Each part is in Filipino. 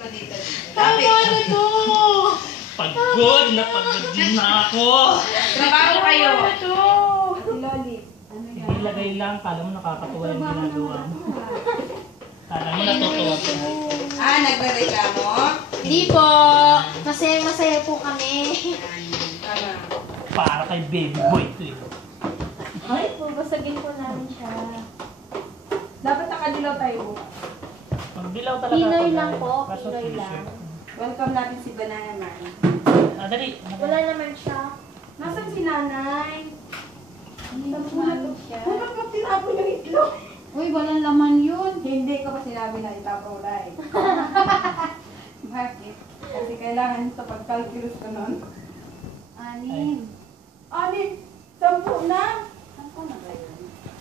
Tama na to! Pagod na ako! Trabaho kayo! Ilagay lang, kala mo nakakatuwa yung ginagawa mo. Kala mo natutuwa ko. Nagre-reklamo? Hindi po. Masaya po kami. Para kay baby boy ito eh. Ay po, basagin po namin siya. Dapat nakadilaw tayo. Magdilaw talaga. Pinoy ako, lang guys. po, Kaso Pinoy t-shirt. lang. Welcome natin si Banana Man. Dali. Wala naman siya. Nasaan si nanay? Nabulatog siya. Bakit mo tinapon yung itlog? Uy, walang laman yun. Hindi ko pa sinabi na itapon na eh. Bakit? Kasi kailangan ito pag-calculus ko nun. 6. Ani, 10 na? Saan ko na ba yun?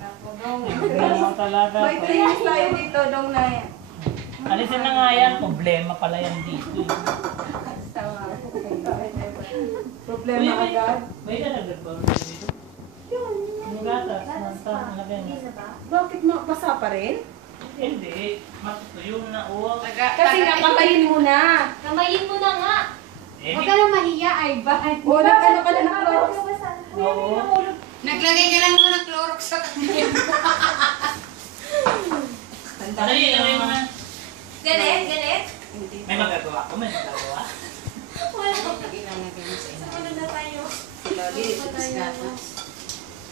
Ako dong. Tignan talaga. May training tayo dito dong na yan. Alisin na nga yan. Problema pala yan dito eh. Tama. Problema agad. May nalagad ba dito? Yung gatas. Nalagay Hindi na. na ba? Bakit basa pa rin? Hindi. Matutuyo na uwag. Kasi nakakain mo na. Kamayin mo na nga. Eh, Huwag ka lang mahiya, ay ba? O, nag-ano ka na ng Clorox? oo. Naglagay ka lang naman ng Clorox sa kanya. Dali, dali mo na. Galit? May magagawa ko, may magagawa. Wala. Sumunod na tayo. Si Loli,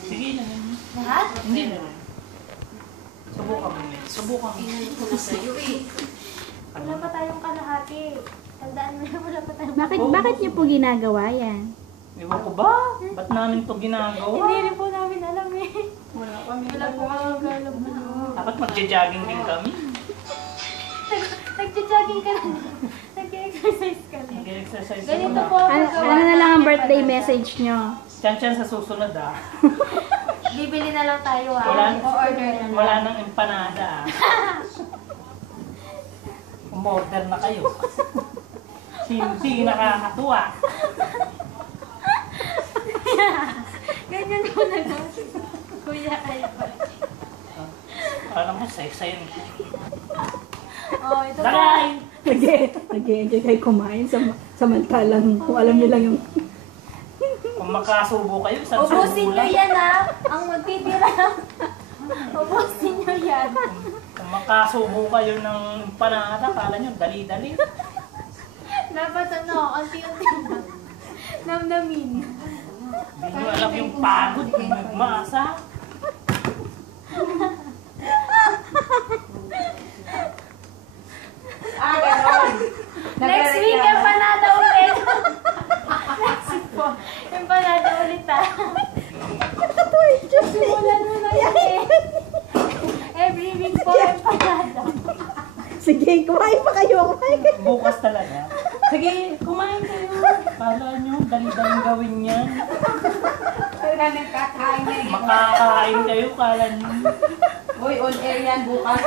Sige na yun. Lahat? Hindi na. Subukan mo yun. Subukan mo. Inan ko na sa'yo eh. Wala pa tayong kalahati. Tandaan mo na wala pa tayong Bakit niyo po ginagawa yan? Ewan ko ba? Ba't namin to ginagawa? Hindi rin po namin alam eh. Wala kami. Wala po kami alam mo. Dapat magja-jogging din kami. Nag-jogging ka lang. Nag-exercise ka lang. Nag-exercise Ganito na. po ang Ano magawa na lang ang natin birthday pala. message nyo? Tiyan sa susunod ah. Bibili na lang tayo ah. Wala, O-order na lang. wala nang empanada ah. Umorder na kayo. Hindi nakakatuwa. Ganyan po na lang. Kuya kayo pa. Alam mo, say-sayin ko. Oh, ito po. Sakay! Nag-enjoy kayo kumain samantalang kung alam niyo lang yung... Kung makasubo kayo, isang Ubusin subo nyo lang. yan ah. Ang magtitira. Ubusin nyo yan. Kung makasubo kayo ng empanada, kala nyo, dali-dali. Dapat ano, unti-unti na. Namnamin. Hindi nyo alam yung pagod kung nagmasa. Ganon. Next week, empanada ulit. Next week po, empanada ulit ah. Simulan mo na yan eh. Every week po, empanada. Sige, kumain pa kayo. Bukas talaga. Sige, kumain kayo. Kala nyo, dali-daling gawin yan. Kaya nagkakain na eh. Makakain kayo, kala nyo. Uy, on air yan bukas.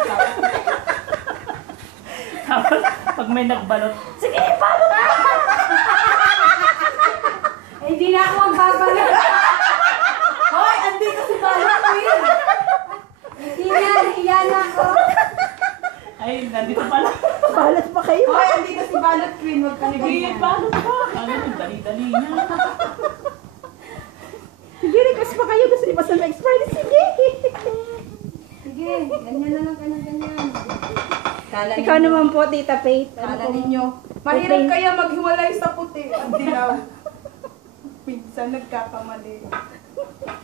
Tapos, pag may nagbalot, sige, balot na! Hindi na ako magbabalik. Hoy, andito si Balot Queen. Hindi na, hiyan ako. Ay, nandito pala. Balat pa kayo. Hoy, andito si Balot Queen. Huwag ka na Sige, ganyan. balot ka. Kala nyo, dali-dali niya. Sige, request pa kayo. Gusto niyo pa sa next Friday? Sige. Sige, ganyan na lang ka ng ganyan. Kala Ikaw ninyo- naman po, Tita Faith. Kala ninyo, mahirap kaya maghiwalay sa puti at dilaw. Minsan nagkakamali.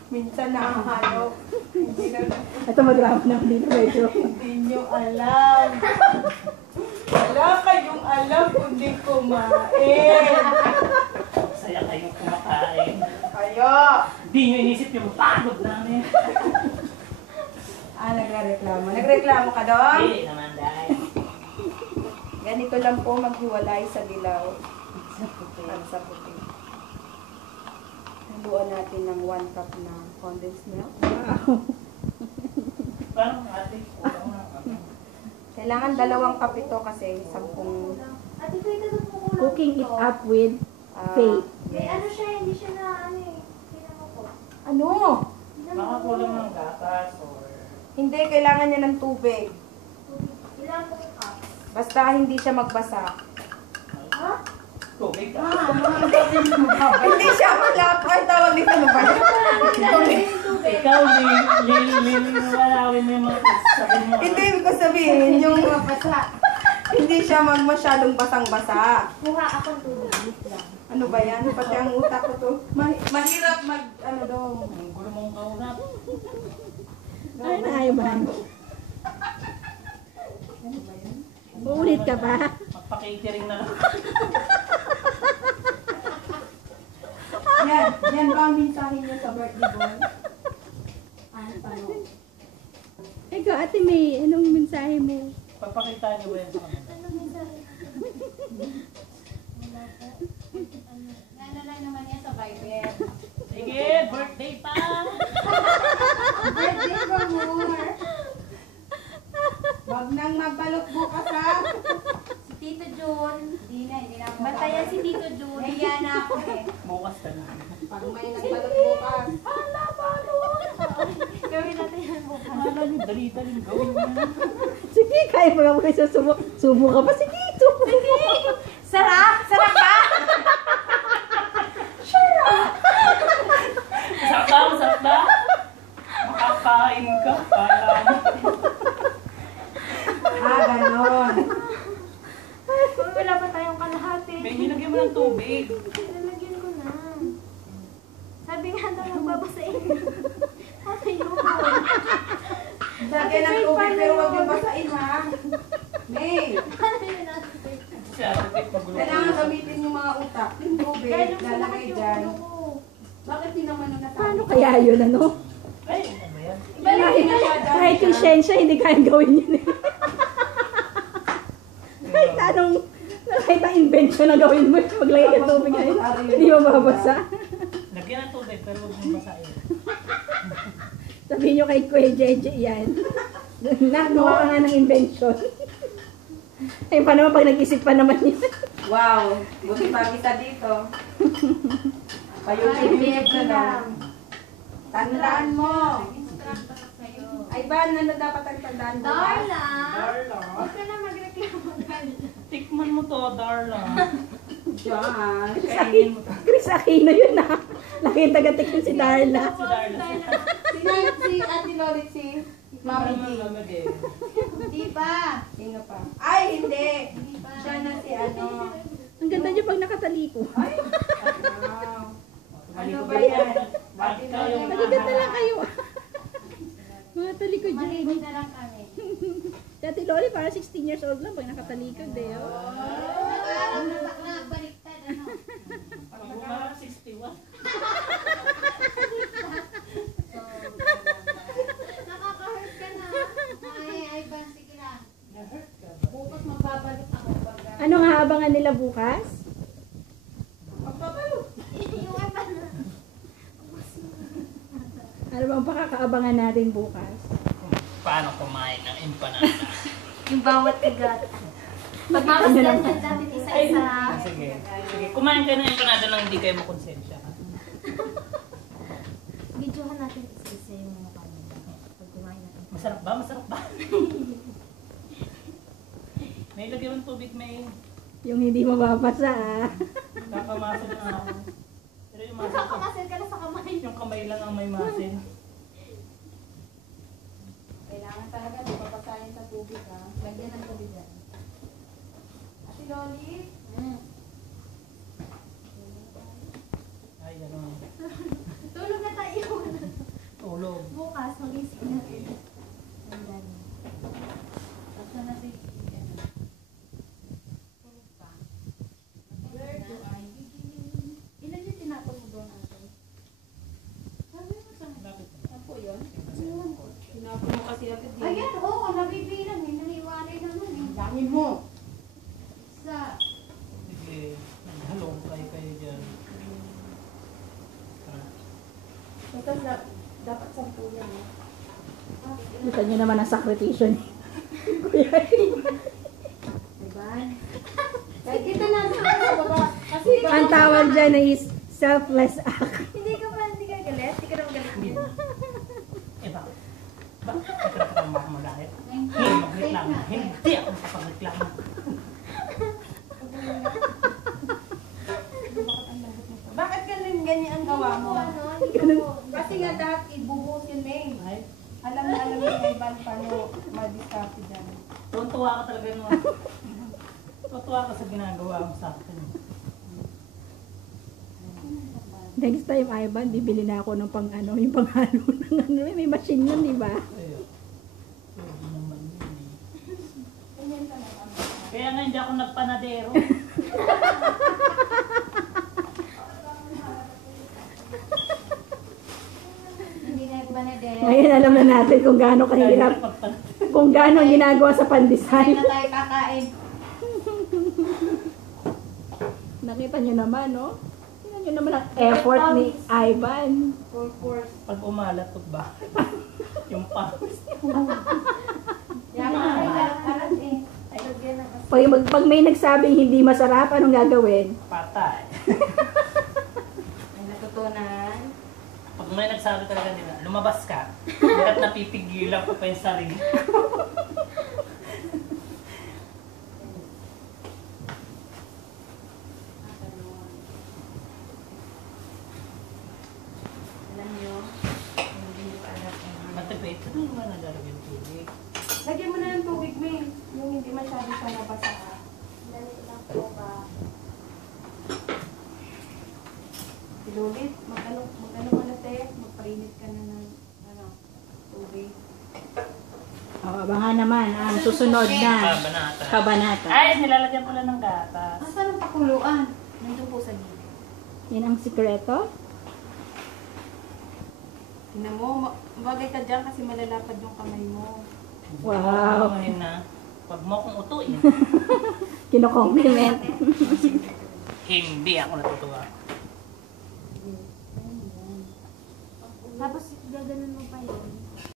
Minsan nakahalo. Hindi na Ito madrama na dito medyo. hindi nyo alam. Wala kayong alam kundi kumain. Saya kayong kumakain. Kayo! Hindi nyo inisip yung pagod namin. Nagreklamo. Nagreklamo ka doon? Hindi naman dahil. Ganito lang po maghiwalay sa dilaw at sa puti. Haluan natin ng 1 cup na condensed milk. Parang ate, ulang na. Kailangan 2 cup ito kasi 10. Ate, pwede ka doon kukulang Cooking it ito. up with Faith. May ano siya, hindi siya na ano eh. Tingnan mo po. Ano? Baka kulang ng gatas or... Hindi, kailangan niya ng tubig. Ilang po ka? Basta hindi siya magbasa. Tubig ka. Hindi siya malap. Ay, tawag dito ano ba? Ikaw, lililawin mo yung mga sabi mo. Hindi ko sabihin yung hindi siya masyadong basang-basa. Kuha akong tubig. Wait lang. Ano ba yan? Pati ang utak ko to. Mahirap ano daw. Ang gulo mong kaurap. Ay, naayo ba? Uulit ka ba? Magpakitering na lang. Yan ba ang mensahe niyo sa birthday boy? Ang tanong. Ikaw, Ate May, anong mensahe mo? Papakita niyo ba yan sa kanila? Anong mensahe? Ano lang naman yan sa Viber. Sige, birthday pa! Birthday ko more. Wag nang magbalot bukas ha. Si Tito Jun. Hindi na ako. Bantayan si Tito Jun. Nahiya na ako eh. Bukas ka na. Pag may nagbalot bukas. Gawin natin yan bukas. Akala niyo, dali-daling gawin mo na. Sige, kaya pa nga kayo sumo. Sumo ka pa, sige, sumo. Sarap! Sarap ba? Masarap ba? Makakain ka. Kala mo. Ganon. Wala pa tayong kalahati. May nilagyan mo ng tubig. Nalagyan ko na. Sabi nga daw magbabasain. Ano yun? Lagyan ng tubig pero wag yung basain ha. May. Ano yun natin? Siya, tubig magulo. Kailangan gamitin yung mga utak. Yung tubig, Dahil nung lalagay sumakit yung dyan. ulo ko. Bakit di naman nung nasabi? Paano kaya yun, ano? Ay, ano ba yan? Kahit yung siyensya, hindi kayang gawin yun eh. Kahit ang invention na gawin mo, maglagay ka tubig ay hindi mo mabasa. Lagyan ng tubig pero huwag mong basahin. Sabihin nyo kay Kuya Jeje yan. Nagawa ka nga ng invention. Ay, pa naman pag nag-isip pa naman yun. Wow, buti pa kita dito. Pa-YouTube ka lang. Tandaan mo. Ay ba, ano dapat ang tandaan mo? Darla! Darla. Huwag ka na magreklamo. Tikman mo to, Darla. Diyan. Kainin mo to. Chris Aquino yun na. Lagi taga-tikin si Darla. Si Darla. Si Ate Lolit, si Mami G. Mamagay. Hindi pa. Sino pa? Ay, hindi. Siya na si ano. Ang ganda niyo pag nakataliko. Ay, wow. Ano ba yan? Bakit kayo? Maliganda lang kayo. Mga talikod dyan. Maligod na lang kami. Dati Loli, parang 16 years old lang pag nakatalikod eh. Oh. Nag-aaral na bakla, baliktad ano. Pag bumarang 61. Nakaka-hurt ka na. Ay, ba, sige lang. Na-hurt ka. Bukas magbabalik ako pag... Ano nga abangan nila bukas? Pagpapalo. Yung iba na. Ano bang pakakaabangan natin bukas? Paano kumain ng empanada? Yung bawat kagat. Pagmamasdan yan natin isa-isa. Sige. Sige. Kumain kayo ng empanada nang hindi kayo makonsensya. Videohan natin isa-isa yung mga kanila. Pag kumain natin. Masarap ba? Masarap ba? May lagyan ng tubig, may Yung hindi mababasa ah. kakamasin na ako. Pero yung masin ko, Nakakasal ka na sa kamay. yung kamay lang ang may masin. Kailangan talaga di papasahin sa tubig ha. Lagyan ng tubig yan. Ate Lolit. Ay, ano. Tulog na tayo. Tulog. Bukas, mag-isip natin. Ang dami. Basta na si... Ilan yung tinapon mo doon natin? Bakit? Ako yun. Sinabi mo kasi agad din. Ayan, oo, nabibilang eh. Naniwalay naman eh. Dangin mo. Sa... Sige. Halong kayo dyan. Tapos dapat 10 yan. Gusto nyo naman ang sakripisyo ni Kuya. Diba? Kahit kita natin sa baba. Kasi Ang tawag dyan is selfless act. Hindi ka galit? Hindi ka naman galit din. Eh, bakit? Bakit? Bakit ka naman magalit? Hindi, magreklamo. Hindi ako makapagreklamo. ginawa mo. Kasi nga lahat ibubusin na eh. Ay, Alam na alam ni Ivan paano ma-discarte dyan. tuwa ka talaga no. Tuwa ka sa ginagawa mo sa akin. Next time, Ivan, bibili na ako ng pang ano, yung panghalo ng ano, may machine nun, di ba? Ayun. Pwede naman yun eh. Kaya nga hindi ako nagpanadero. Hindi na ba na din? Ngayon alam na natin kung gaano kahirap, kung gaano ang ginagawa sa Kain pandesal. na tayo kakain. Nakita niyo naman, no? Tingnan niyo naman ang effort ni Ivan. Full force. Pag umalatot ba? Yung pawis. Yan ang alat eh. Ay, lagyan na kasi. Pag may nagsabing hindi masarap, anong gagawin? Patay. May natutunan. Pag may nagsabi talaga nila, lumabas ka. Hanggat napipigilan ko pa yung sarili. Alam nyo, hindi nyo pa alam kung Matipid. Ano naman nagalagay yung tubig? Lagyan mo na ng tubig, May. Yung hindi masyado siya nabasa ka. dali lang po ba? Silulit, mag-ano ka na, te. Magpainit ka na ng tubig. Abangan naman ang susunod na Banata. kabanata. Ay, nilalagyan ko lang ng gatas. Asan ang pakuluan? Nandun po sa gilid. Yan ang sikreto. Tingnan mo, bagay ka dyan kasi malalapad yung kamay mo. Wow. Ngayon na, pag mo akong utuin, Kino-compliment. hindi ako natutuwa. Tapos gaganon mo pa yun.